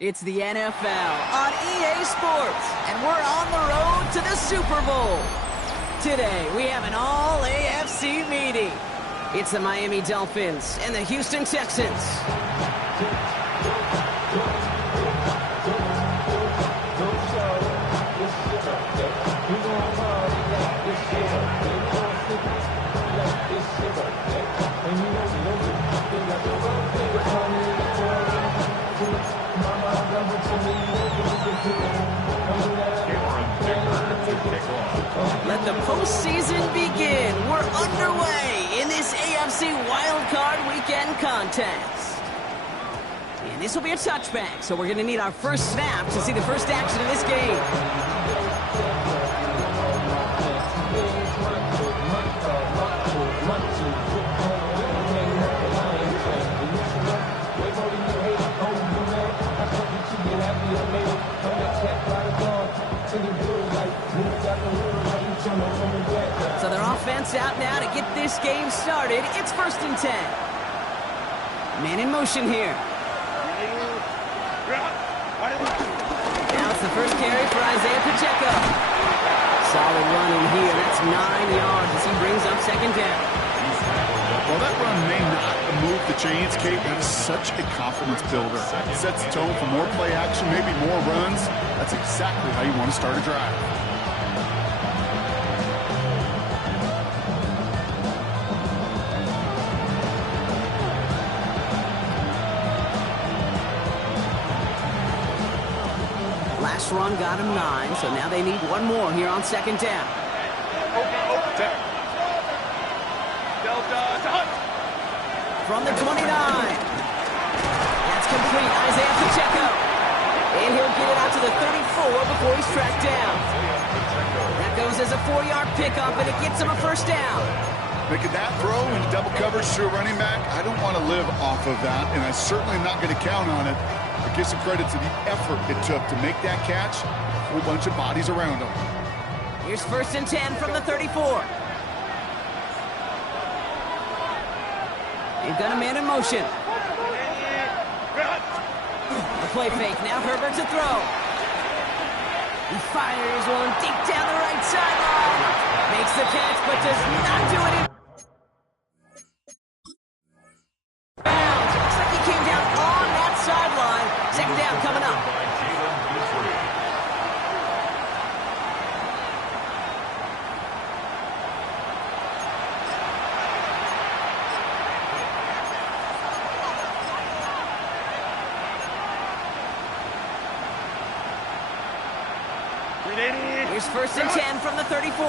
It's the NFL on EA Sports, and we're on the road to the Super Bowl. Today, we have an all-AFC meeting. It's the Miami Dolphins and the Houston Texans. Let the postseason begin. We're underway in this AFC wildcard weekend contest. And this will be a touchback, so we're going to need our first snap to see the first action of this game. So their offense out now to get this game started. It's 1st and 10. Man in motion here. Now it's the first carry for Isaiah Pacheco. Solid running here. That's 9 yards as he brings up 2nd down. Well, that run may not move the chains, Kate, but it's such a confidence builder. It sets the tone for more play action, maybe more runs. That's exactly how you want to start a drive. Last run got him 9, so now they need one more here on 2nd down. From the 29. That's complete. Isaiah Pacheco. And he'll get it out to the 34 before he's tracked down. That goes as a 4-yard pickup, and it gets him a 1st down. Making that throw into double coverage to a running back, I don't want to live off of that, and I certainly am not going to count on it. But give some credit to the effort it took to make that catch. A whole bunch of bodies around him. Here's 1st and 10 from the 34. They've got a man in motion. The play fake. Now Herbert to throw. He fires one deep down the right sideline. Makes the catch, but does not do it. Looks like he came down on that sideline. 2nd down coming up. Here's 1st and 10 from the 34.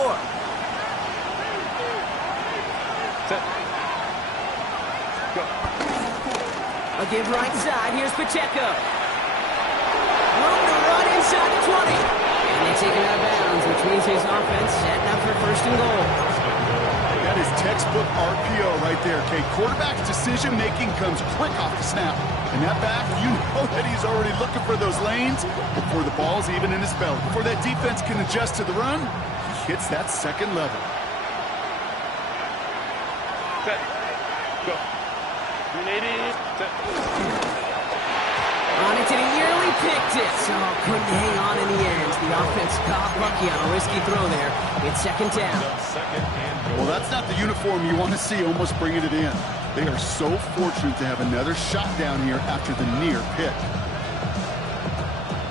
Set. Go. A give right side. Here's Pacheco. Room to run inside the 20. And they take it out of bounds, which means his offense setting up for 1st and goal. That is textbook RPO right there, Kate. Quarterback's decision-making comes quick off the snap. And that back, you know that he's already looking for those lanes before the ball's even in his belly. Before that defense can adjust to the run, he hits that 2nd level. Set. Go. Set. On it, and he nearly picked it. So couldn't hang on in the end. The offense got lucky on a risky throw there. It's 2nd down. Well, that's not the uniform you want to see almost bringing it in. They are so fortunate to have another shot down here after the near pick.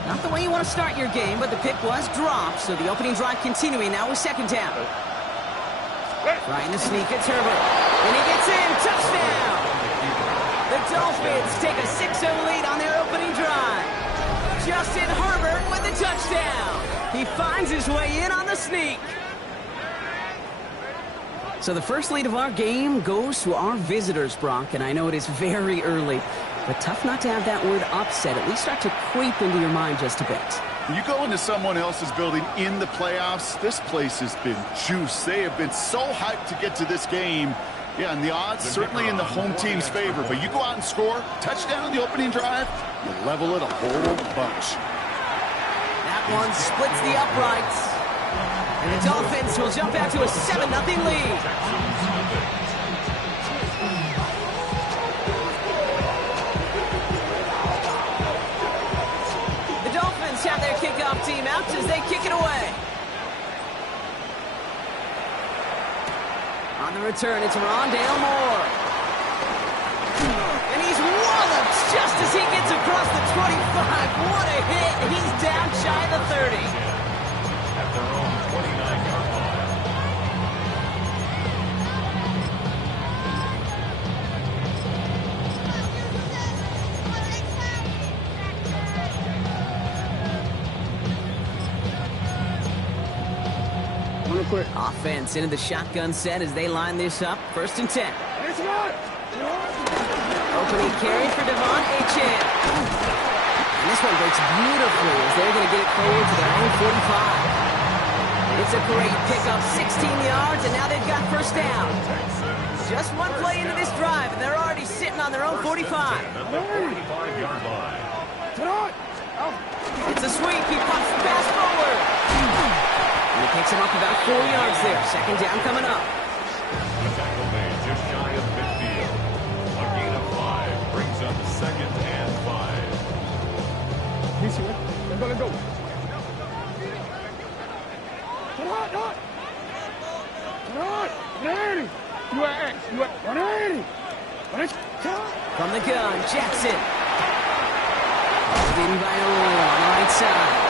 Not the way you want to start your game, but the pick was dropped, so the opening drive continuing now with 2nd down. Trying to sneak, it's Herbert. And he gets in, touchdown! The Dolphins take a 6-0 lead on their opening drive. Justin Herbert with the touchdown. He finds his way in on the sneak. So the first lead of our game goes to our visitors, Brock, and I know it is very early, but tough not to have that word upset at least start to creep into your mind just a bit. You go into someone else's building in the playoffs, this place has been juiced. They have been so hyped to get to this game. Yeah, and the odds certainly in the home team's favor, but you go out and score, touchdown on the opening drive, you level it a whole bunch. That one splits the uprights. And the Dolphins will jump out to a 7-0 lead. shouts as they kick it away. On the return, it's Rondale Moore. And he's walloped just as he gets across the 25. What a hit. He's down shy of the 30. At their own 29-yard line. Offense into the shotgun set as they line this up. 1st and 10. Opening carry for Devon Achane. And this one breaks beautifully as they're going to get it forward to their own 45. It's a great pickup, 16 yards, and now they've got 1st down. Just one play into this drive, and they're already sitting on their own 45. At the 45-yard line. It's a sweep. He pops the pass forward. And he picks him up about 4 yards there. 2nd down coming up. The tackle made just shy of midfield. A gain of 5 brings up 2nd and 5. Let's go. From the gun, Jackson. In by Earl on the right side.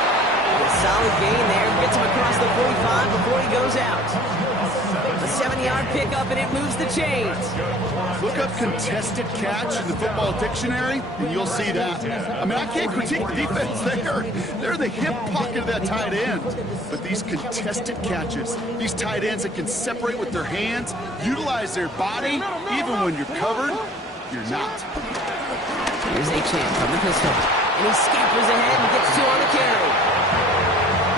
A solid gain there. Gets him across the 45 before he goes out. A 7-yard pickup, and it moves the chains. Look up contested catch in the football dictionary, and you'll see that. I mean, I can't critique the defense there. They're the hip pocket of that tight end. But these contested catches, these tight ends that can separate with their hands, utilize their body, even when you're covered, you're not. Here's Achane from the pistol. And he scampers ahead and gets 2 on the carry.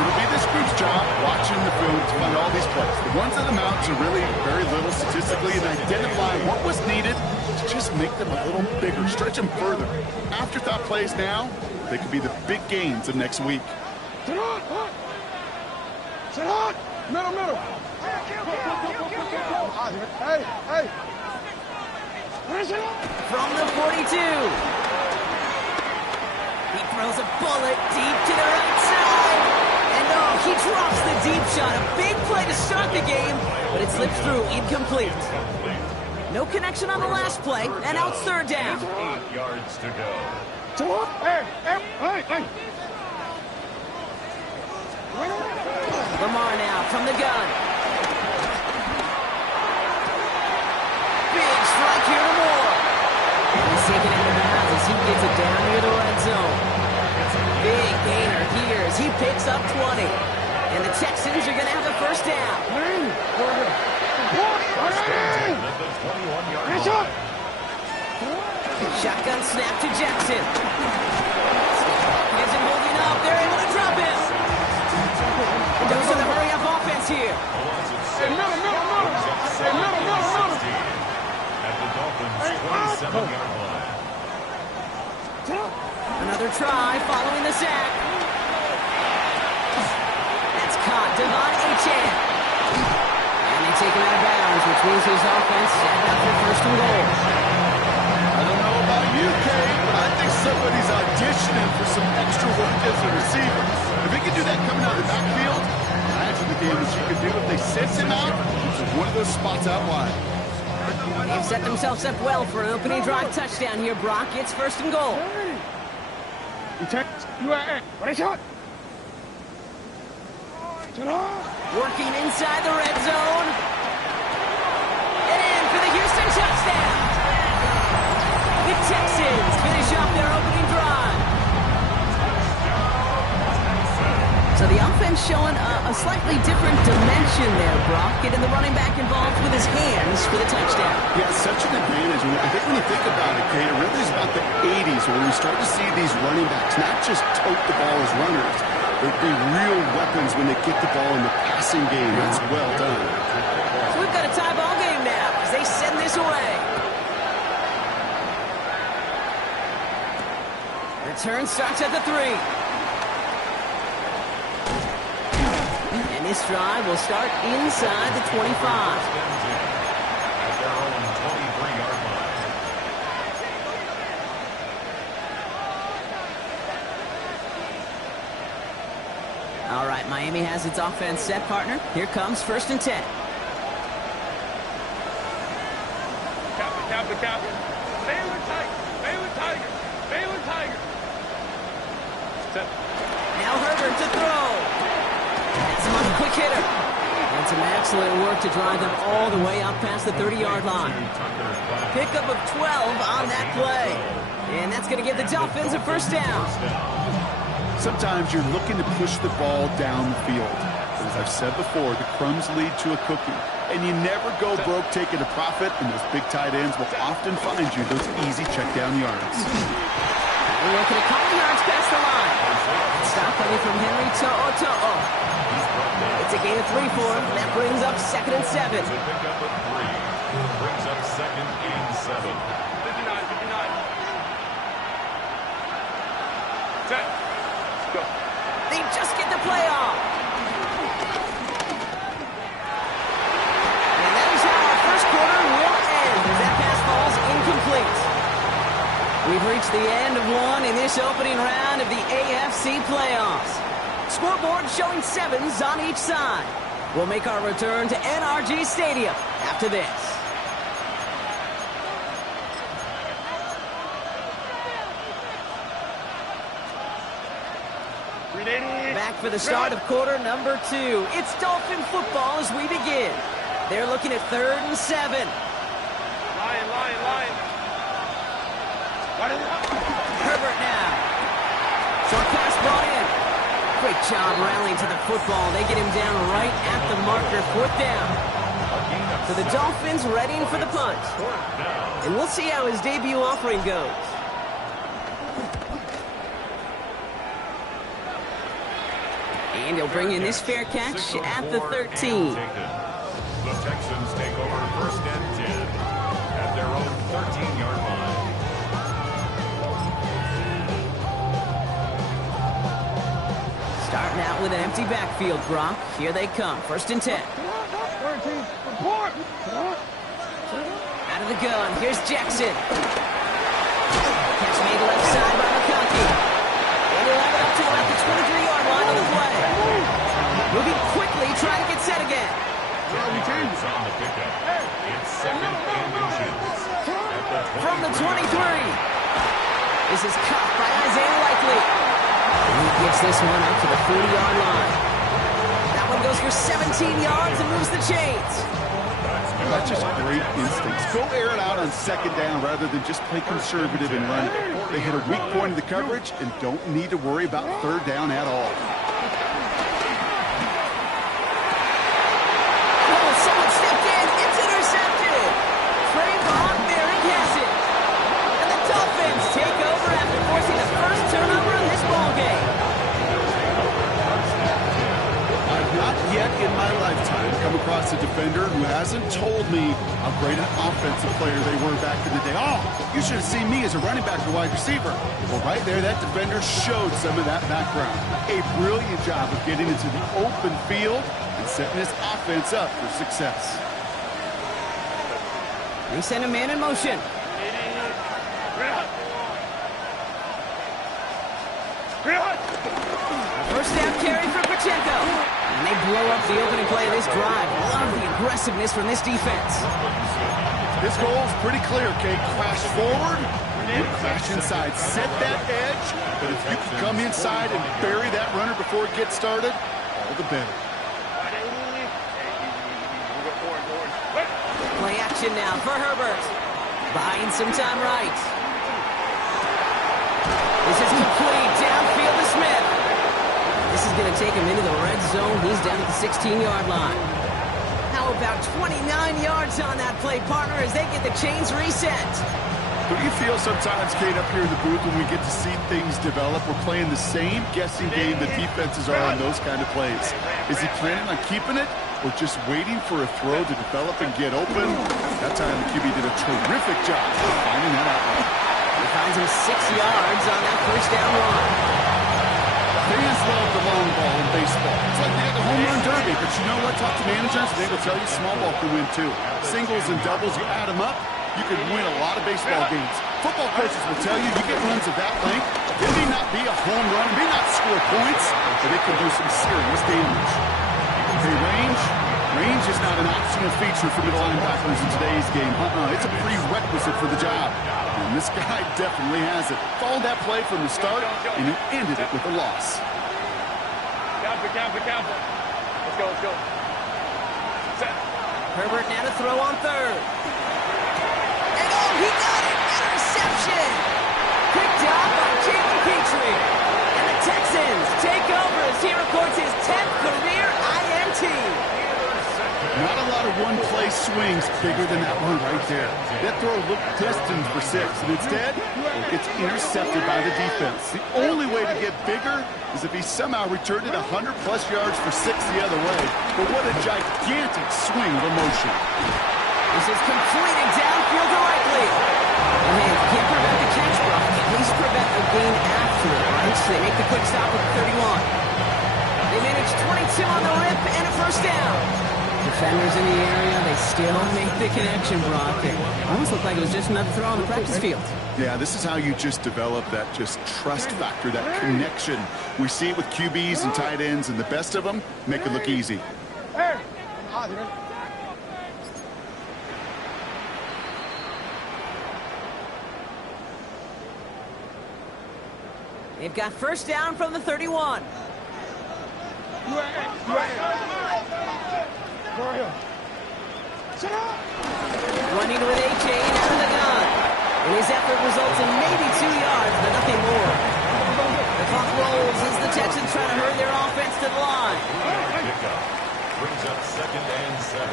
It'll be this group's job watching the film to find all these plays. The ones that amount to really very little statistically and identify what was needed to just make them a little bigger, stretch them further. Afterthought plays now, they could be the big gains of next week. Sit on! Middle! Hey! From the 42. He throws a bullet deep to the right side. And oh, he drops the deep shot. A big play to start the game, but it slips through, incomplete. No connection on the last play, and now it's 3rd down. 8 yards to go. Hey! Lamar now from the gun. Big strike here to Moore. And he's taken out of bounds as he gets it down near the red zone. Big gainer here as he picks up 20. And the Texans are going to have the 1st down. At the 21-yard line. Shotgun snap to Jackson. He isn't holding up. They're able to drop him. Those are the hurry-up offense here. At the Dolphins' 27-yard line. Another try following the sack. That's caught. Devon Achane. And they take him out of bounds, which means his offense set up for 1st and goal. I don't know about you, Kay, but I think somebody's auditioning for some extra work as a receiver. If he can do that coming out of the backfield, imagine the damage he could do if they sense him out to one of those spots out wide. They've set themselves up well for an opening drive touchdown here, Brock. It's 1st and goal. Working inside the red zone. And in for the Houston touchdown. The Texans finish off their opening drive. So the offense showing a slightly different dimension there, Brock. Getting the running back involved with his hands for the touchdown. Yeah, it's such an advantage. And I think when you think about it, Kay, it really is about the 80s when we start to see these running backs not just tote the ball as runners, but be real weapons when they get the ball in the passing game. That's well done. So we've got a tie ball game now as they send this away. Return starts at the 3. And this drive will start inside the 25. At their own 23-yard line. All right, Miami has its offense set, partner. Here comes 1st and 10. Captain. Baylor Tiger. Now Herbert to throw. That's him on the quick hitter. And some excellent work to drive them all the way up past the 30-yard line. Pickup of 12 on that play. And that's going to give the Dolphins a 1st down. Sometimes you're looking to push the ball down the field. But as I've said before, the crumbs lead to a cookie. And you never go broke taking a profit, and those big tight ends will often find you those easy check-down yards. We're looking a couple yards past the line. Stop coming from Henry To'o. It's a gain of 3 for him. That brings up 2nd and 7. It's a pickup of 3. Brings up 2nd and 7. 59. Set. Go. They just get the play off. And that is how our 1st quarter will end as that pass falls incomplete. We've reached the end of one in this opening round of the AFC playoffs. Scoreboard showing 7s on each side. We'll make our return to NRG Stadium after this. Back for the start of quarter number 2. It's Dolphin football as we begin. They're looking at 3rd and 7. Lion. Herbert now. Short pass brought in. Great job rallying to the football. They get him down right at the marker. 4th down. So the Dolphins readying for the punt. And we'll see how his debut offering goes. And he'll bring in this fair catch at the 13. The Texans take over 1st and 10 at their own 13-yard line. Starting out with an empty backfield, Brock. Here they come. 1st and 10. 13. Report. Out of the gun. Here's Jackson. Catch made left side by McConkey. And he'll have it up to about the 23-yard line on the play. Moving quickly, trying to get set again. It's on the pickup. It's 2nd and inches. From the 23. This is caught by Isaiah Likely. And he gets this one up to the 40-yard line. That one goes for 17 yards and moves the chains. That's just great instincts. Go air it out on 2nd down rather than just play conservative and run it. They hit a weak point in the coverage and don't need to worry about 3rd down at all. Oh, someone stepped in. It's intercepted. Trayvon Merrick has it. And the Dolphins take over after forcing the 1st turnover in this ballgame. I've not yet in my lifetime come across a defender who hasn't told me how great an offensive player they were back in the day. Oh, you should have seen me as a running back or wide receiver. Well, right there, that defender showed some of that background. A brilliant job of getting into the open field and setting his offense up for success. They send a man in motion. First down carry for Pacheco. And they blow up the opening play of this drive. Love the aggressiveness from this defense. This goal is pretty clear, Kate. Crash forward and crash inside. Set that edge, but if you can come inside and bury that runner before it gets started, all the better. Play action now for Herbert. Buying some time right. This is complete. Downfield to Smith. This is going to take him into the red zone. He's down at the 16-yard line. How about 29 yards on that play, partner, as they get the chains reset? What do you feel sometimes, Kate, up here in the booth when we get to see things develop? We're playing the same guessing game the defenses are on those kind of plays. Is he planning on keeping it or just waiting for a throw to develop and get open? That time the QB did a terrific job of finding that out. He finds him 6 yards on that first down run. Fans love the long ball in baseball. It's like they got the home run derby, but you know what? Talk to managers, they will tell you small ball can win too. Singles and doubles, you add them up, you can win a lot of baseball games. Football coaches will tell you get runs of that length. It may not be a home run, may not score points, but it can do some serious damage. Okay, range is not an optional feature for middle linebackers in today's game. It's a prerequisite for the job. And this guy definitely has it. Followed that play from the start, and he ended it with a loss. Counter. Let's go. Set. Herbert now to throw on third. And oh, he got it! Interception! Picked up by Jalen Petrie. And the Texans take over as he records his 10th career INT. Not a lot of one-play swings bigger than that one right there. That throw looked destined for 6, and instead, it gets intercepted by the defense. The only way to get bigger is if he somehow returned it 100-plus yards for 6 the other way. But what a gigantic swing of emotion. This is completed downfield directly. And they can't prevent the catch, Brock. At least prevent the gain after it, right? So they make the quick stop at the 31. They manage 22 on the rip and a first down. Defenders in the area, they still make the connection, Brock. It almost looked like it was just another throw on the practice field. Yeah, this is how you just develop that just trust factor, that connection. We see it with QBs and tight ends, and the best of them make it look easy. They've got first down from the 31. Running with A.J. out of the gun. And his effort results in maybe 2 yards, but nothing more. The clock rolls as the Texans try to hurry their offense to the line. Pickup brings up 2nd and 7.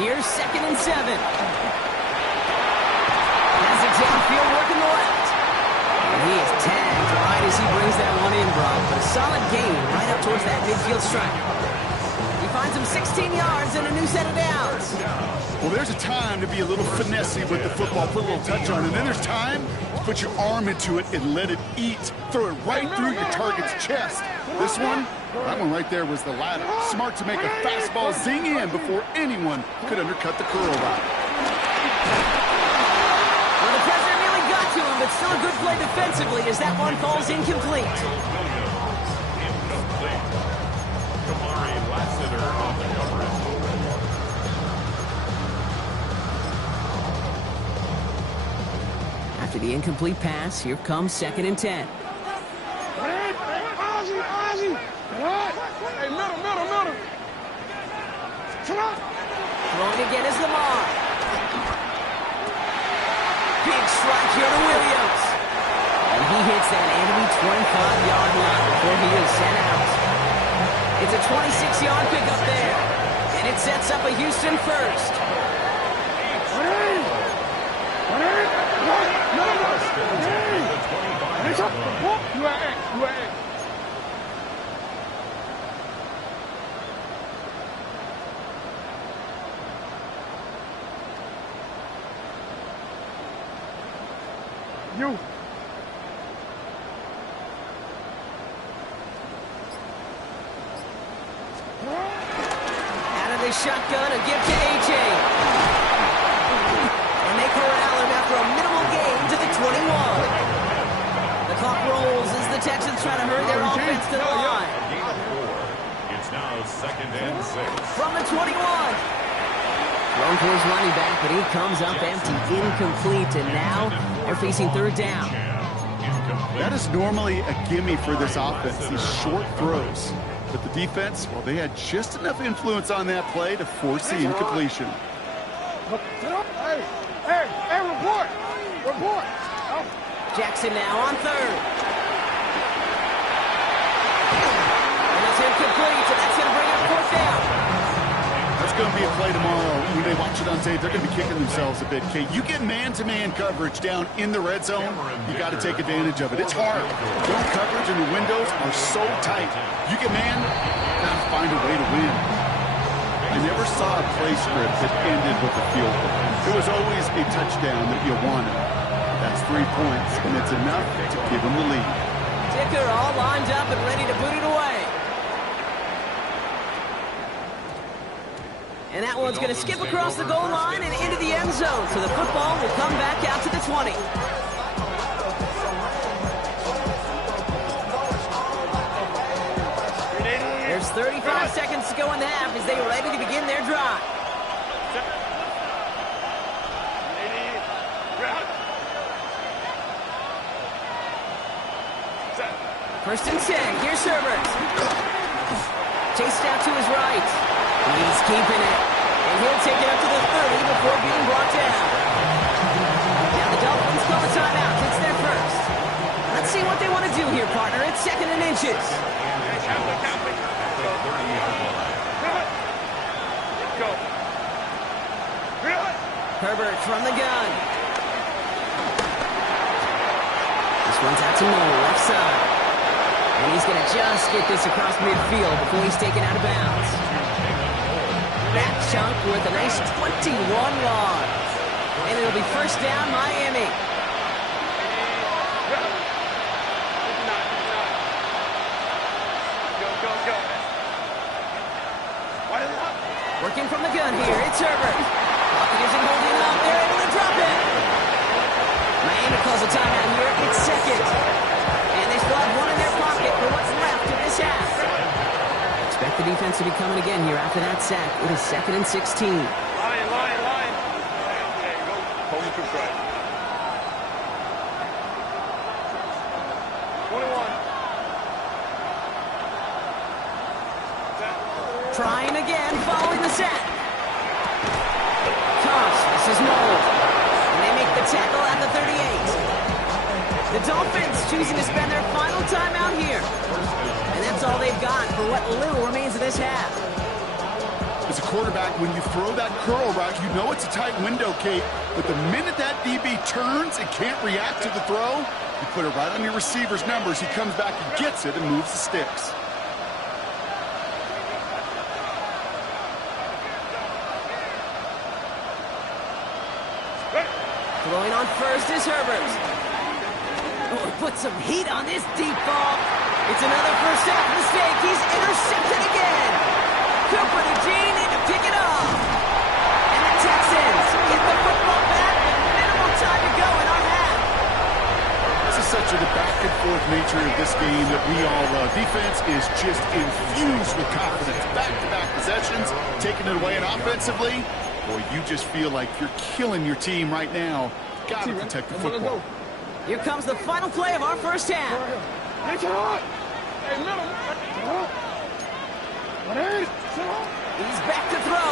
Here's 2nd and 7. Has it downfield working the left. And he is tagged right as he brings that one in, Brock. But a solid gain right up towards that midfield stripe. He finds him 16 yards and a new set of downs. Well, there's a time to be a little finessey with the football, put a little touch on it. And then there's time to put your arm into it and let it eat. Throw it right through your target's chest. This one, that one right there was the latter. Smart to make a fastball zing in before anyone could undercut the curl route. Well, the pressure nearly got to him, but still a good play defensively as that one falls incomplete. Incomplete. Kamari Lassiter on the coverage. After the incomplete pass, here comes 2nd and 10. Middle. Throwing again is Lamar. Big strike here to Williams. And he hits that enemy 25-yard line before he is sent out. It's a 26-yard pickup there. And it sets up a Houston first. You. Out of the shotgun, a gift to A.J. And they corral him after a minimal gain to the 21. The clock rolls as the Texans try to hurry their offense to the line. Gain of 4. It's now 2nd and 6. From the 21. Thrown towards running back, but he comes up empty, incomplete, and now they're facing 3rd down. That is normally a gimme for this offense, these short throws. But the defense, well, they had just enough influence on that play to force the incompletion. Hey, report. Jackson now on 3rd. And it's incomplete, so that's going to bring up 4th down. That's going to be a play tomorrow. When they watch it on tape, they're going to be kicking themselves a bit. Okay, you get man-to-man coverage down in the red zone, you got to take advantage of it. It's hard. Zone coverage and the windows are so tight. You get man, got to find a way to win. I never saw a play script that ended with a field goal. It was always a touchdown that you wanted. That's 3 points, and it's enough to give them the lead. Ticker all lined up and ready to boot it away. And that one's going to skip across the goal line and into the end zone. So the football will come back out to the 20. There's 35 seconds to go in the half as they are ready to begin their drive. First and 10. Here's Herbert. Chased out to his right. He's keeping it. And he'll take it up to the 30 before being brought down. Now the Dolphins call a timeout. It's their first. Let's see what they want to do here, partner. It's 2nd and inches. Herbert from the gun. This one's out to Moore, left side. And he's going to just get this across midfield before he's taken out of bounds. That chunk worth a nice 21 yards. And it'll be first down, Miami. Working from the gun here, it's Herbert. Pocket isn't holding up, they're able to drop it. Miami calls a timeout here, it's 2nd. And they still have one in their pocket for what's left of this half. Expect the defense to be coming again here after that sack. It is 2nd and 16. Line. There you go. Hold the troops right. 21. Trying again, following the sack. Toss, this is Mold. And they make the tackle at the 38. The Dolphins choosing to spend their final timeout here. And that's all they've got for what little remains of this half. As a quarterback, when you throw that curl route, you know it's a tight window, Kate. But the minute that DB turns and can't react to the throw, you put it right on your receiver's numbers. He comes back and gets it and moves the sticks. Throwing on first is Herbert. Oh, put some heat on this deep ball. It's another first half mistake. He's intercepted again. Cooper to Gene in to pick it off. And the Texans get the football back with minimal time to go in our half. This is such a back-and-forth nature of this game that we all love. Defense is just infused with confidence. Back-to-back possessions, taking it away, and offensively, boy, you just feel like you're killing your team right now. Got to protect the football. Here comes the final play of our first half. He's back to throw.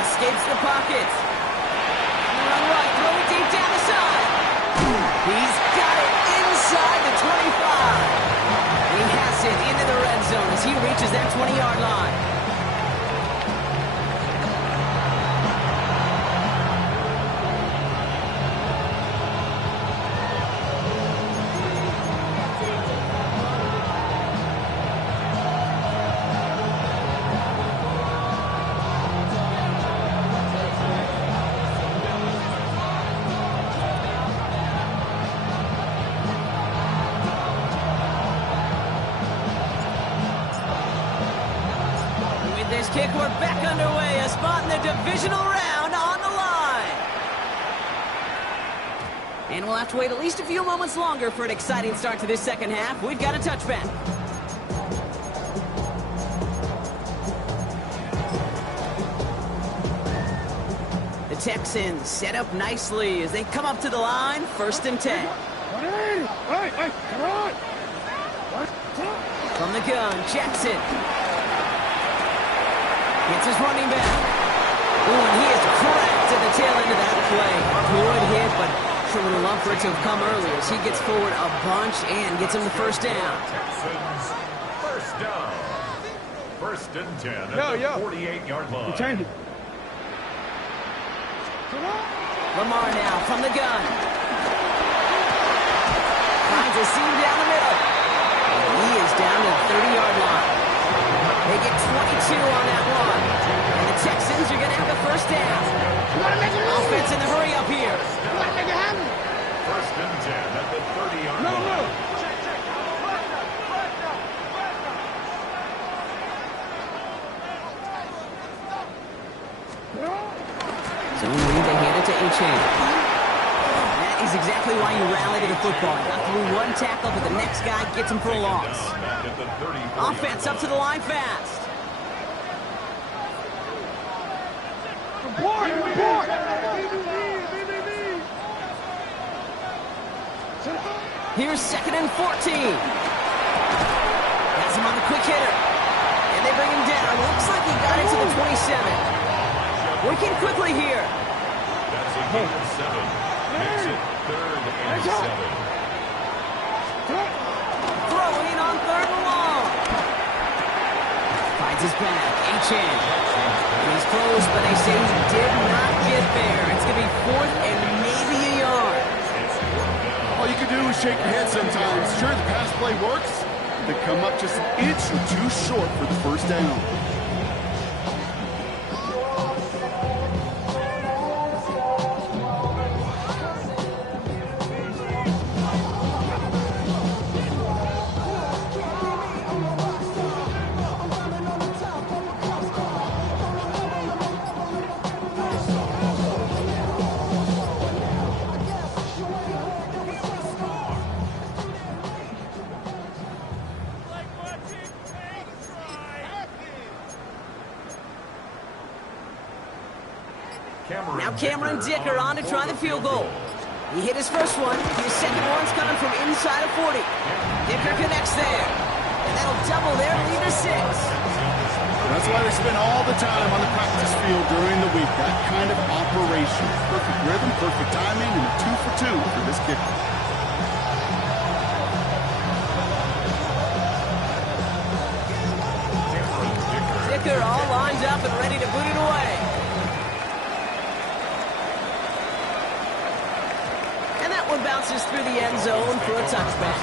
Escapes the pocket. Run right, throw it deep down the side. He's got it inside the 25. He has it into the red zone as he reaches that 20-yard line. Kick, we're back underway. A spot in the divisional round on the line. And we'll have to wait at least a few moments longer for an exciting start to this second half. We've got a touchback. The Texans set up nicely as they come up to the line. 1st and 10. From the gun, Jackson. Gets his running back. Ooh, and he is cracked at the tail end of that play. Good hit, but sure would have loved for it to have come earlier as he gets forward a bunch and gets him the first down. Texans, first down. 1st and 10 at the 48-yard line. Change it. Lamar now from the gun. Finds a seam down the middle. And he is down to the 30-yard line. They get 22 on that one. And the Texans are going to have the first down. Offense in the hurry up here. 1st and 10 at the 30-yard line. potential change. That is exactly why you rally to the football. You got through one tackle, but the next guy gets him for a loss. Offense up to the line fast. Here's 2nd and 14. Has him on the quick hitter. And they bring him down. Looks like he got into the 27. Working quickly here. That's a gain of 7. Makes it 3rd and 7. Throwing on 3rd and long. Finds his back. H.N. And he's close, but they say he did not get there. It's going to be 4th and maybe a yard. All you can do is shake your head sometimes. Sure, the pass play works. They come up just an inch or two short for the first down. Now Cameron Dicker on to try the field goal. He hit his first one. His second one's coming from inside of 40. Dicker connects there. And that'll double their lead to 6. That's why they spend all the time on the practice field during the week. That kind of operation. Perfect rhythm, perfect timing, and a 2 for 2 for this kicker. Dicker all lined up and ready to boot it away. And that one bounces through the end zone for a touchback.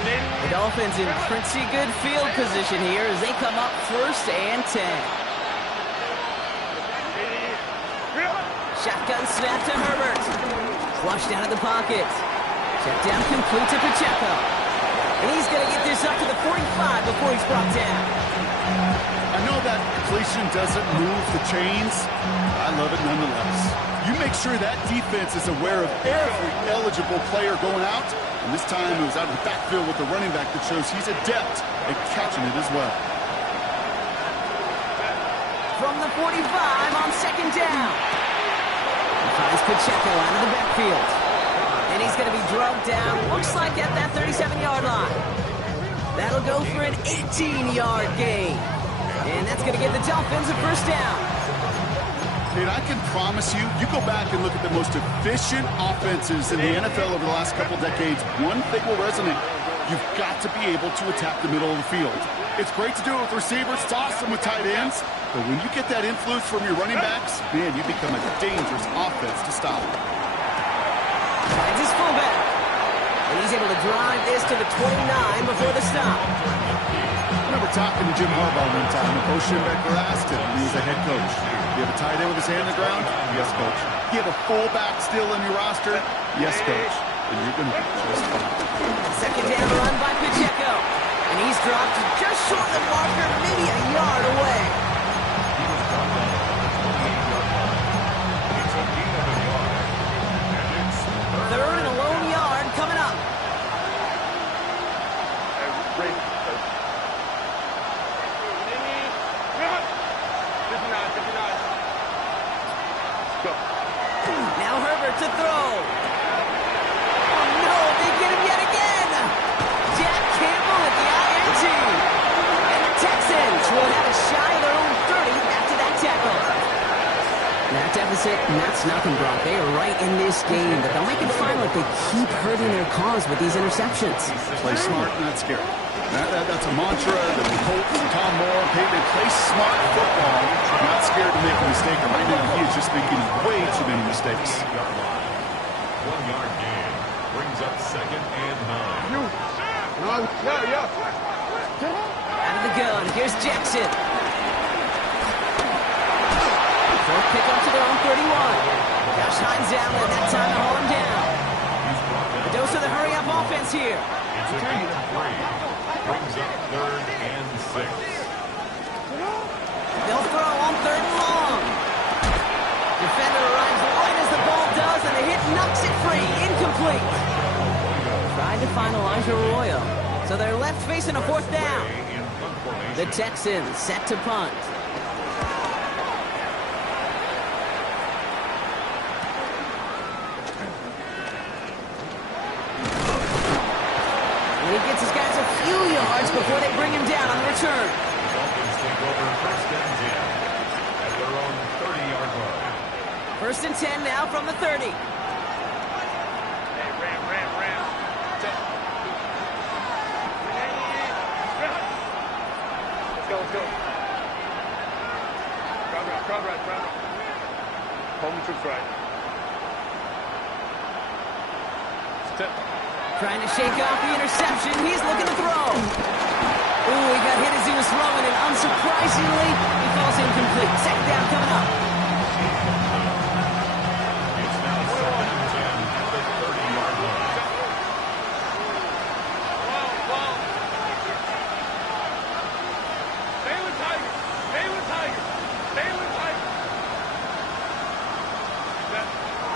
The Dolphins in pretty good field position here as they come up 1st and 10. Shotgun snap to Herbert. Flushed out of the pocket. Check down complete to Pacheco. And he's going to get this up to the 45 before he's brought down. I know that completion doesn't move the chains. I love it nonetheless. You make sure that defense is aware of every eligible player going out. And this time it was out of the backfield with the running back that shows he's adept at catching it as well. From the 45 on 2nd down. He finds Pacheco out of the backfield. And he's going to be drugged down, looks like at that 37-yard line. That'll go for an 18-yard gain. And that's going to give the Dolphins a first down. Dude, I can promise you, you go back and look at the most efficient offenses in the NFL over the last couple decades, one thing will resonate. You've got to be able to attack the middle of the field. It's great to do it with receivers, toss them with tight ends, but when you get that influence from your running backs, man, you become a dangerous offense to stop. Finds his fullback. And he's able to drive this to the 29 before the stop. I remember talking to Jim Harbaugh one time, and Coach Schembecker asked him when he was a head coach, you have a tight end with his hand on the ground? Yes, coach. You have a fullback still in your roster? Yes, coach. And you're going to be just fine. 2nd down run by Pacheco. And he's dropped just short of the marker, maybe a yard away. Third and a lone yard coming up. Now Herbert to throw. Oh no, they get him yet again. Jack Campbell at the INT. And the Texans will have a shy of their own 30 after that tackle. That deficit, that's nothing, Brock. They are right in this game, but they'll make it fine like they keep hurting their cause with these interceptions. Play smart, not scary. That's a mantra that the Colts and Tom Moore, they play smart football, not scared to make a mistake. And right now, he is just making way too many mistakes. 1-yard gain brings up 2nd and 9. Out of the gun, here's Jackson. Fourth pick up to their own 31. Josh Hines down, and that time to haul him down. A dose of the hurry-up offense here. It's a 8-3. Brings up 3rd and 6. They'll throw on 3rd and long. Defender arrives right as the ball does, and the hit knocks it free. Incomplete. Trying to finalize Arroyo. So they're left facing a 4th down. The Texans set to punt. And he gets his guys a few yards before they bring him down on the return. The Dolphins take over 1st and 10 at their own 30-yard line. 1st and 10 now from the 30. Let's go. Crowd right. Home troops right. Step. Trying to shake off the interception. He's looking to throw. Ooh, he got hit as he was throwing, and unsurprisingly, he falls incomplete. 2nd down coming up. It's now 2nd and 10 at the 30-yard line.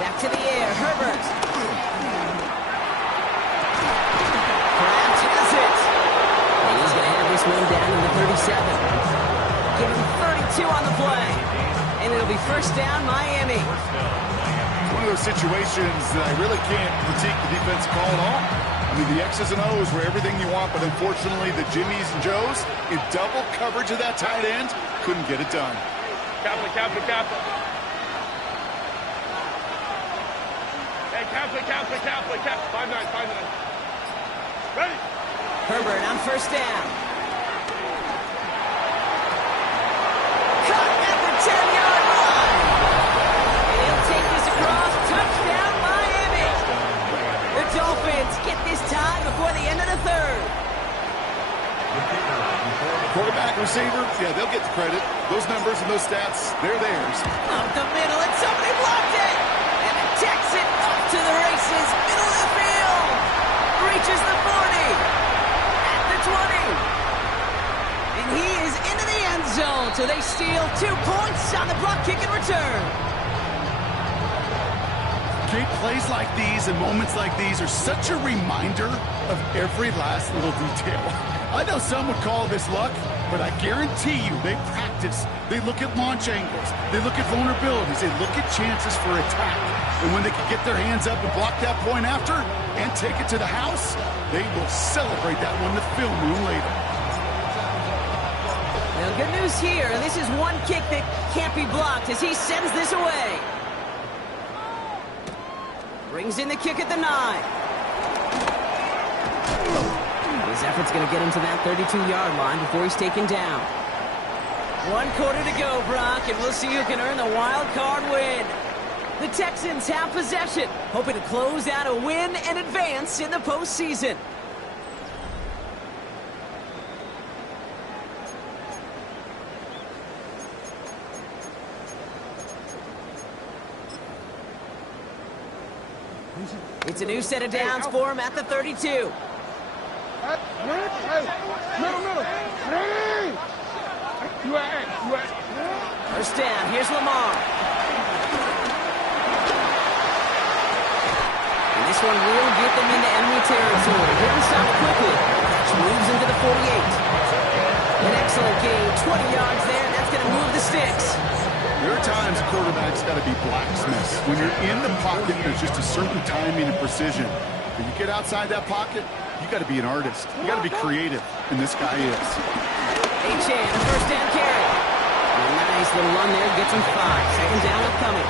Back to the air, Herbert. Perhaps has it. And he's going to have this one down in the 37. Give him 32 on the play. And it'll be 1st down, Miami. It's one of those situations that I really can't critique the defense call at all. I mean, the X's and O's were everything you want, but unfortunately, the Jimmies and Joes, in double coverage of that tight end, couldn't get it done. Capital. Hey, capital. 5-9. Ready? Herbert on 1st down. Cut at the 10-yard line. And he'll take this across. Touchdown, Miami. The Dolphins get this tie before the end of the 3rd. Quarterback, receiver, yeah, they'll get the credit. Those numbers and those stats, they're theirs. Up the middle, and somebody blocked it. And the Texan up to the races, middle of the field. Reaches the 40. At the 20. And he is into the end zone, so they steal 2 points on the block kick and return. Great plays like these and moments like these are such a reminder of every last little detail. I know some would call this luck, but I guarantee you they practice. They look at launch angles. They look at vulnerabilities. They look at chances for attack. And when they can get their hands up and block that point after and take it to the house, they will celebrate that one in the film room later. Well, good news here. This is one kick that can't be blocked as he sends this away. Brings in the kick at the 9. His effort's going to get him to that 32-yard line before he's taken down. 1 quarter to go, Brock, and we'll see who can earn the wild card win. The Texans have possession, hoping to close out a win and advance in the postseason. It's a new set of downs for him at the 32. First down, here's Lamar. And this one will get them into enemy territory. Hitting stop quickly. Catch moves into the 48. An excellent gain, 20 yards there, and that's going to move the sticks. There are times quarterbacks got to be blacksmiths. When you're in the pocket, there's just a certain timing and precision. When you get outside that pocket, you got to be an artist. You got to be creative, and this guy is. H.A. the first down carry. A nice little run there, gets him 5. 2nd down upcoming.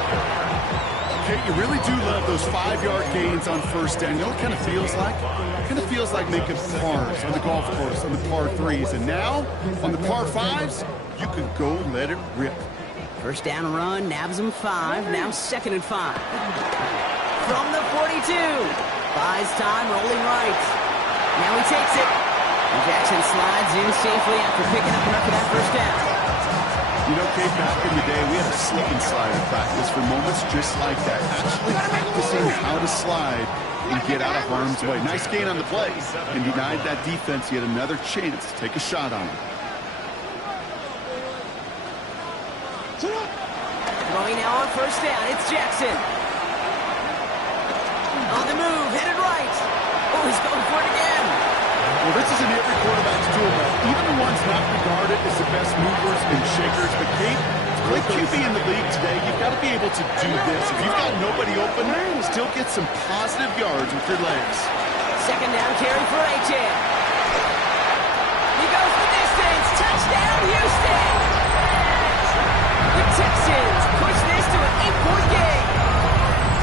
Okay, you really do love those 5-yard gains on first down. You know what it kind of feels like? It kind of feels like making pars on the golf course, on the par 3s. And now, on the par 5s, you can go let it rip. First down run, nabs him 5. Now 2nd and 5. From the 42. Buys time, rolling right. Now he takes it. And Jackson slides in safely after picking up enough of that first down. You know, Kate, back in the day, we had a slip and slide in practice for moments just like that. Actually practicing how to slide and get out of harm's way. Nice gain on the play, and denied that defense yet another chance to take a shot on him. Throwing now on first down, it's Jackson. On the move, headed right. Oh, he's going for it again. Well, this isn't every quarterback's tool belt. Even the ones not regarded as the best movers and shakers. But Kate, to play QB in the league today, you've got to be able to do this. If you've got nobody open, still get some positive yards with your legs. Second down carry for HOU. He goes the distance. Touchdown, Houston. The Texans push this to an 8-point game.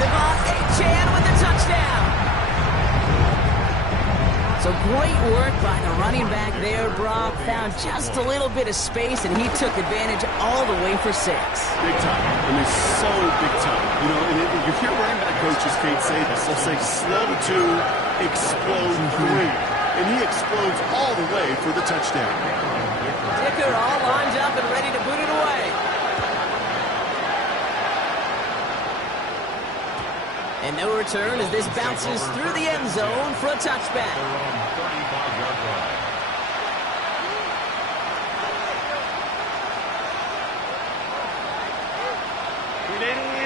Devon HOU with the touchdown. So great work by the running back there, Brock. Found just a little bit of space, and he took advantage all the way for 6. Big time. I mean, so big time. You know, and you hear running back coaches, Kate, say this. They'll say slow 2, explode 3. And he explodes all the way for the touchdown. Dicker all lined up and ready to boot it away. And no return as this bounces through the end zone for a touchback.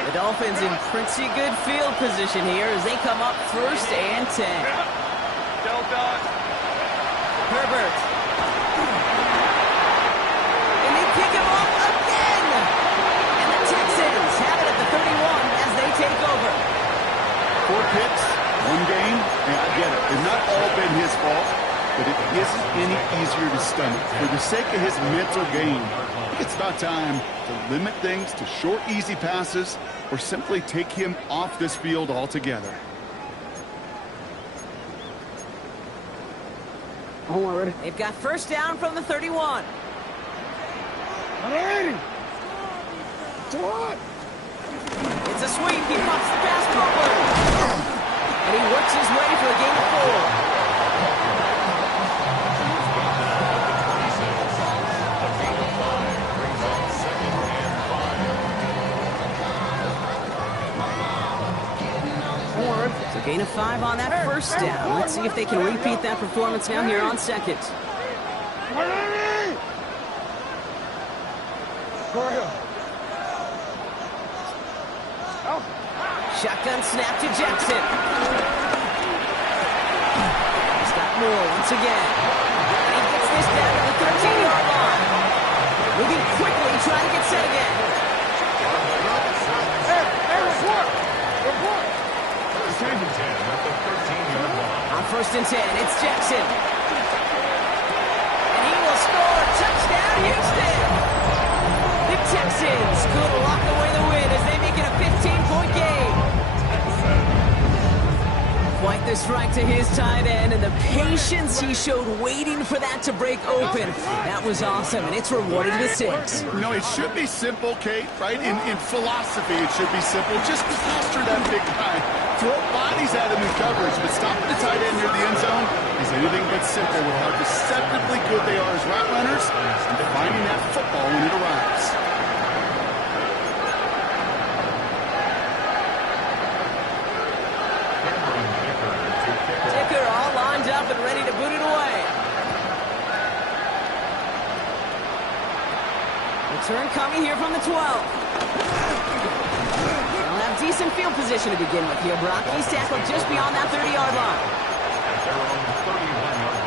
The Dolphins in pretty good field position here as they come up first and 10. Herbert. And they kick him off again. And the Texans have it at the 31 as they take over. 4 picks, 1 game, and I get it. It's not all been his fault, but it isn't any easier to stomach. For the sake of his mental game, I think it's about time to limit things to short, easy passes or simply take him off this field altogether. They've got first down from the 31. It's a sweep. He pops the pass forward. And he works his way for a gain of 4. So gain of 5 on that first down. Let's see if they can repeat that performance now here on second. Shotgun snap to Jackson. He's got more once again. And he gets this down to the 13-yard line. Moving quickly, trying to get set again. Report! On first and 10, it's Jackson. And he will score. Touchdown, Houston. The Texans could lock away the win as they make it a 15-point game. Quite the strike to his tight end, and the patience he showed waiting for that to break open. That was awesome, and it's rewarded with 6. You know, it should be simple, Kate, right? In philosophy, it should be simple. Just plaster that big guy. Throw bodies at him in coverage, but stopping the tight end near the end zone is anything but simple with how deceptively good they are as route runners and finding that football when it arrives. Dicker all lined up and ready to boot it away. Return coming here from the 12. They'll have decent field position to begin with here, Brock. He's tackled just beyond that 30-yard line. At their own 31-yard line.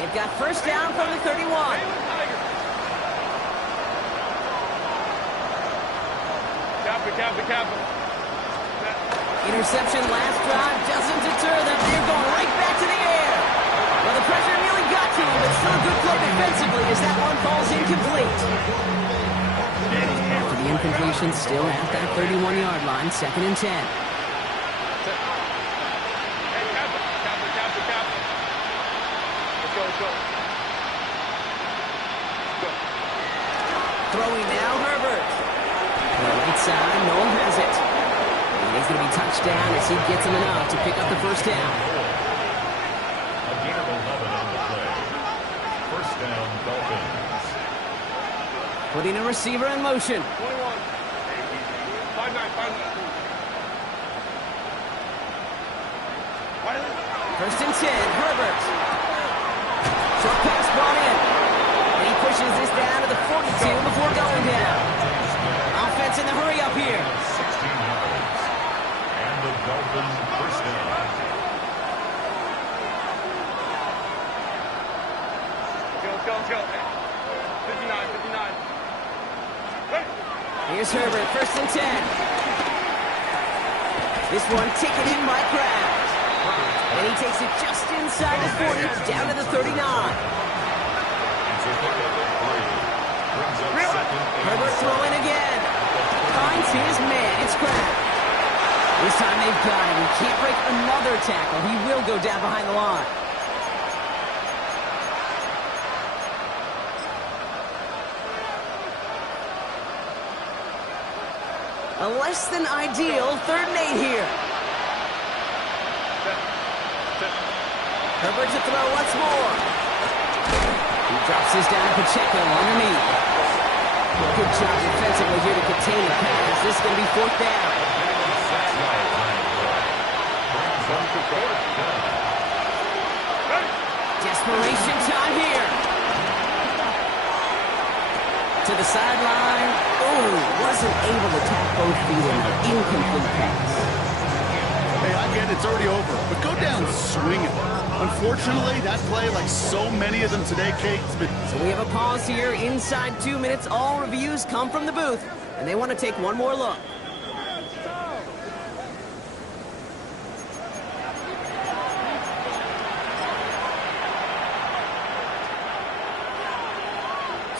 They've got first down from the 31. Kappa. Interception last drive doesn't deter them. They're going right back to the air. Well, the pressure nearly got to him, but still a good play defensively as that one falls incomplete. After the incompletion, still at that 31-yard line, second and 10. Let's go. Throwing now, Herbert. On the right side, Noel has it. And he's going to be touched down as he gets him enough to pick up the first down. A gain of 11 on the play. First down, Dolphins. Putting a receiver in motion. 21. 5-9, 5-9. First and 10, Herbert. Short pass brought in. And he pushes this down to the 42 before going down. Offense in the hurry up here. 16 yards. And the Dolphins first down. Let's go. 59, 59. Here's Herbert, first and 10. This one taken in by Kraft. And he takes it just inside the 40, down to the 39. Herbert throwing again. Finds his man. It's Kraft. This time they've got him. He can't break another tackle. He will go down behind the line. A less than ideal 3rd and 8 here. Herbert to throw once more. He drops this down to Pacheco underneath. Good job defensively here to contain the pass. This is going to be 4th down. Desperation time here. To the sideline. Oh, wasn't able to tap both feet in an incomplete pass. Hey, I get it's already over, but go down swinging. Unfortunately, that play, like so many of them today, Kate, it's been... So we have a pause here inside 2 minutes. All reviews come from the booth, and they want to take one more look.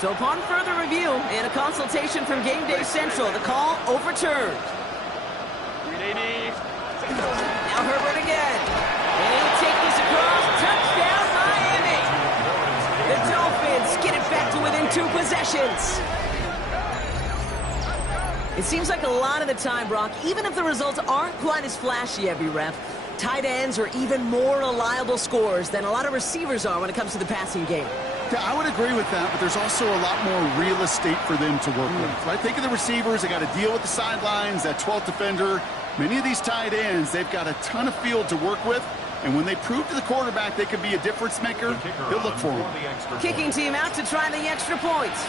So upon further review and a consultation from Game Day Central, the call overturned. 380. Now Herbert again. And he'll take this across. Touchdown, Miami. The Dolphins get it back to within 2 possessions. It seems like a lot of the time, Brock, even if the results aren't quite as flashy every rep, tight ends are even more reliable scorers than a lot of receivers are when it comes to the passing game. Yeah, I would agree with that, but there's also a lot more real estate for them to work with. Right? Think of the receivers. They got to deal with the sidelines, that 12th defender. Many of these tight ends, they've got a ton of field to work with, and when they prove to the quarterback they could be a difference maker, he'll look for them. Kicking team out to try the extra points.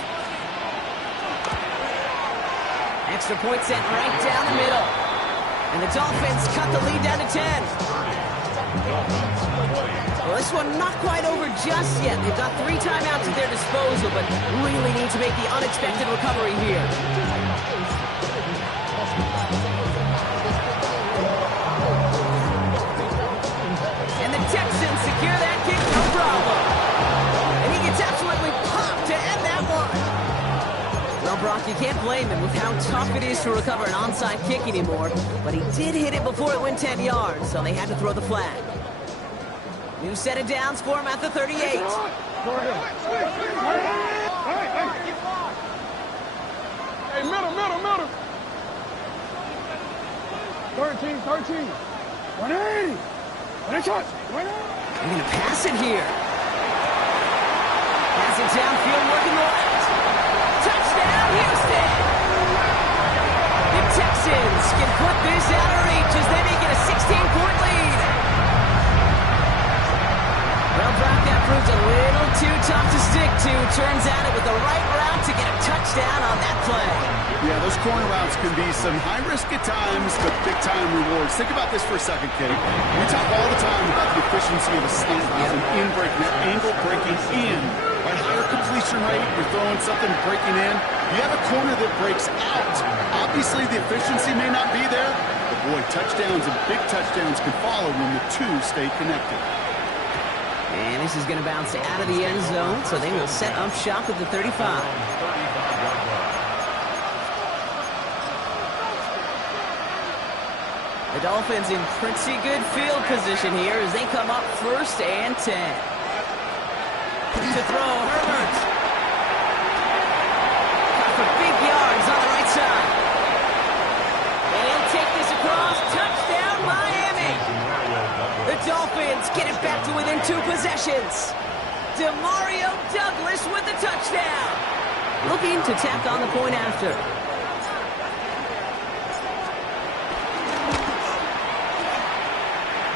Extra point sent right down the middle. And the Dolphins cut the lead down to 10. Well, this one not quite over just yet. They've got 3 timeouts at their disposal, but really need to make the unexpected recovery here. And the Texans secure that kick, no problem. And he gets absolutely popped to end that one. Well, Brock, you can't blame him with how tough it is to recover an onside kick anymore, but he did hit it before it went 10 yards, so they had to throw the flag. New set of downs for him at the 38. Hey, middle. 13. 180. They're going to pass it here. Pass it downfield, working the left. Touchdown, Houston! The Texans can put this out of reach as they make it a 16-point lead. Well, Brock, that proves a little too tough to stick to. Turns out it was the right route to get a touchdown on that play. Yeah, those corner routes can be some high risk at times, but big-time rewards. Think about this for a second, Kate. We talk all the time about the efficiency of a slant route and in breaking, that angle breaking in. By higher completion rate, you're throwing something breaking in. You have a corner that breaks out. Obviously, the efficiency may not be there, but boy, touchdowns and big touchdowns can follow when the two stay connected. And this is going to bounce out of the end zone, so they will set up shop at the 35. The Dolphins in pretty good field position here as they come up 1st and 10. To throw, Herbert. Got for big yards on the right side. And he'll take this across. Touchdown, Miami. The Dolphins get it back to within 2 possessions. Demario Douglas with the touchdown. Looking to tack on the point after.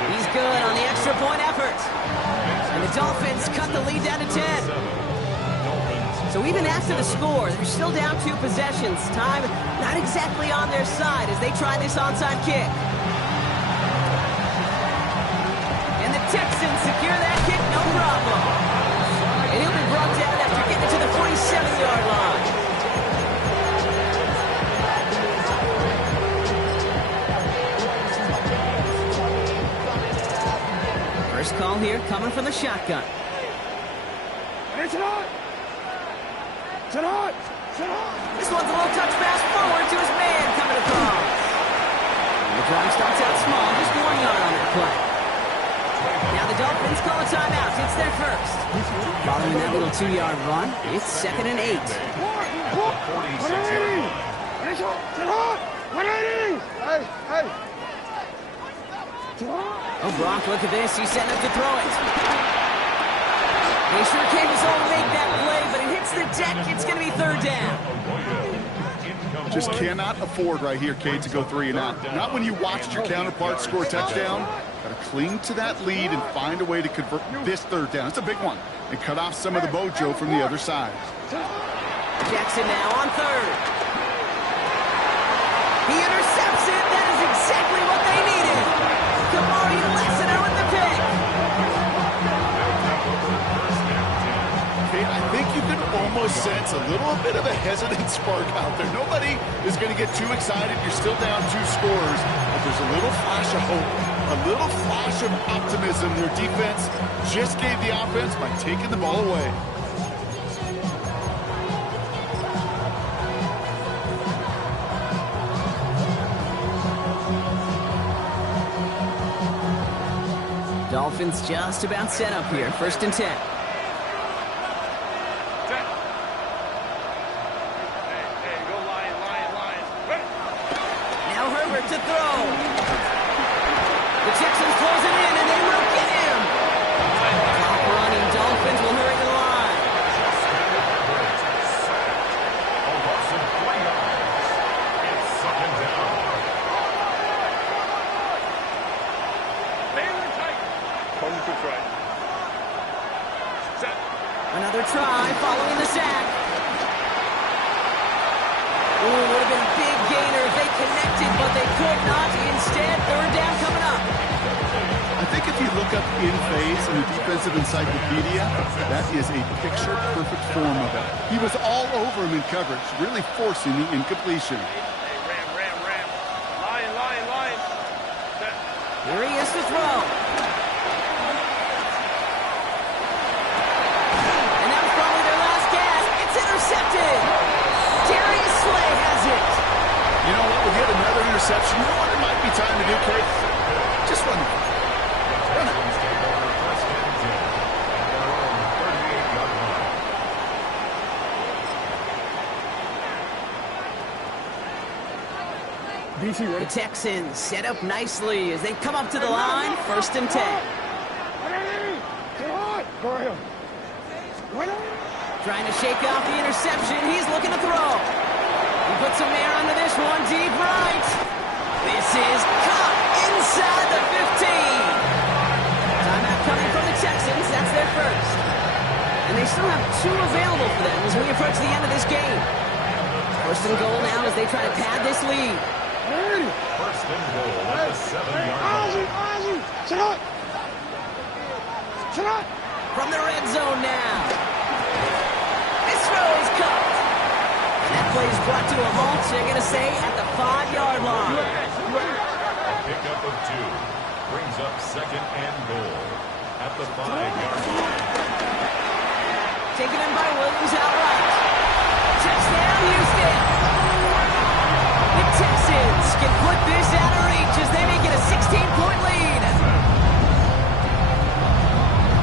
He's good on the extra point effort. And the Dolphins cut the lead down to 10. So even after the score, they're still down 2 possessions. Time not exactly on their side as they try this onside kick. And the Texans secure that kick, no problem. And he'll be brought down after getting to the 47-yard line. First call here coming from the shotgun. It's not. This one's a little touch pass forward to his man coming across. And the drive starts out small, just 1 yard on that play. Now the Dolphins call a timeout. It's their first. Following that little 2-yard run, it's 2nd and 8. Oh, Brock, look at this. He's setting up to throw it. They sure came his own to make that play, but it hits the deck. It's going to be 3rd down. Just cannot afford right here, Cade, to go 3 and out. Not when you watched your counterpart score a touchdown. Got to cling to that lead and find a way to convert this 3rd down. It's a big one. And cut off some of the mojo from the other side. Jackson now on 3rd. He intercepts it. That is exactly what they needed. Kamari Lassiter with the pick. I think you can almost sense a little bit of a hesitant spark out there. Nobody is going to get too excited. You're still down 2 scores, but there's a little flash of hope, a little flash of optimism. Their defense just gave the offense by taking the ball away. Dolphins just about set up here. 1st and 10. To throw. The Texans close it in, and they will get him. Top running Dolphins will hurry to the line. It's 2nd down. Another try following the sack. Ooh, would have been a big gainer if they connected, but they could not. Instead, 3rd down coming up. I think if you look up in phase in the defensive encyclopedia, that is a picture-perfect form of it. He was all over him in coverage, really forcing the incompletion. Ram. Line. Here he is to throw. And that was probably their last gasp. It's intercepted. Darius Slay has it. You know what? We'll get another interception. You know what it might be time to do, Kate? Just run it. The Texans set up nicely as they come up to the line. 1st and 10. Trying to shake off the interception. He's looking to throw. He puts some air under this one. Deep right. This is caught inside the 15. Timeout coming from the Texans. That's their first. And they still have 2 available for them as we approach the end of this game. 1st and goal now as they try to pad this lead. 1st and goal at the 7-yard line. From the red zone now. This throw is caught. And that play is brought to a halt, so they're going to say at the 5-yard line. A pickup of 2 brings up 2nd and goal at the 5-yard line. Taken in by Williams outright. Touchdown, Houston. The Texans can put this out of reach as they make it a 16-point lead.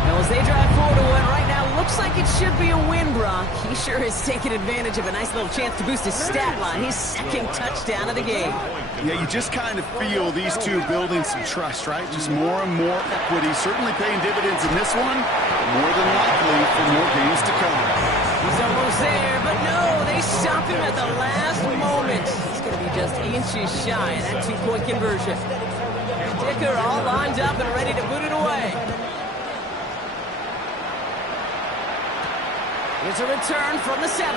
Now as they drive forward to what right now looks like it should be a win, Brock. He sure is taking advantage of a nice little chance to boost his stat line. His second touchdown of the game. Yeah, you just kind of feel these two building some trust, right? Just more and more equity. Certainly paying dividends in this one. More than likely for more games to come. He's almost there, but no, they stop him at the last moment. It's going to be just inches shy of that two-point conversion. Dicker all lined up and ready to boot it away. Here's a return from the 7.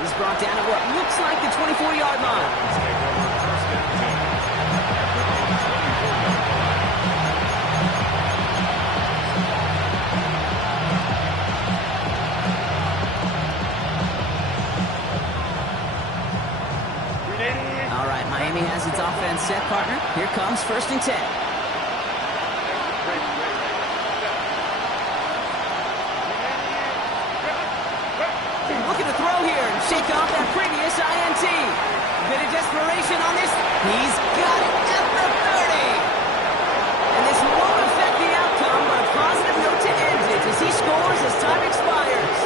He's brought down at what looks like the 24-yard line. All right, Miami has its offense set, partner. Here comes 1st and 10. Looking to throw here and shake off that previous INT. A bit of desperation on this. He's got it at the 30. And this won't affect the outcome, but a positive note to end it as he scores as time expires.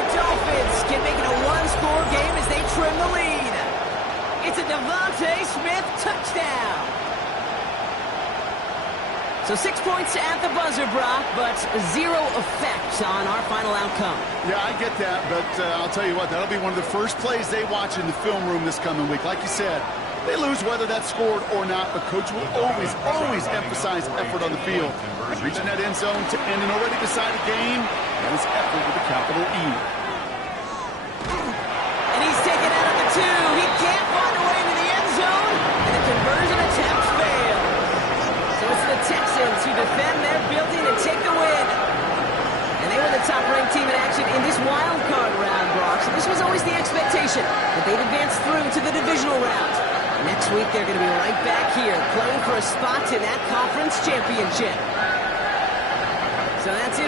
The Dolphins can make it a one-score game as they trim the lead. It's a Devontae Smith touchdown. So 6 points at the buzzer, Brock, but 0 effect on our final outcome. Yeah, I get that, but I'll tell you what, that'll be one of the first plays they watch in the film room this coming week. Like you said, they lose whether that's scored or not, but Coach will always emphasize effort on the field. Reaching that end zone to end an already decided game, that is effort with a capital E. And he's taken out of the 2. He can't find a way into the end zone, and the conversion attempt failed. So it's the Texans who defend their building and take the win. And they were the top-ranked team in action in this wild card round, Brock. So this was always the expectation that they'd advance through to the divisional round. Next week, they're going to be right back here playing for a spot in that conference championship. So that's it.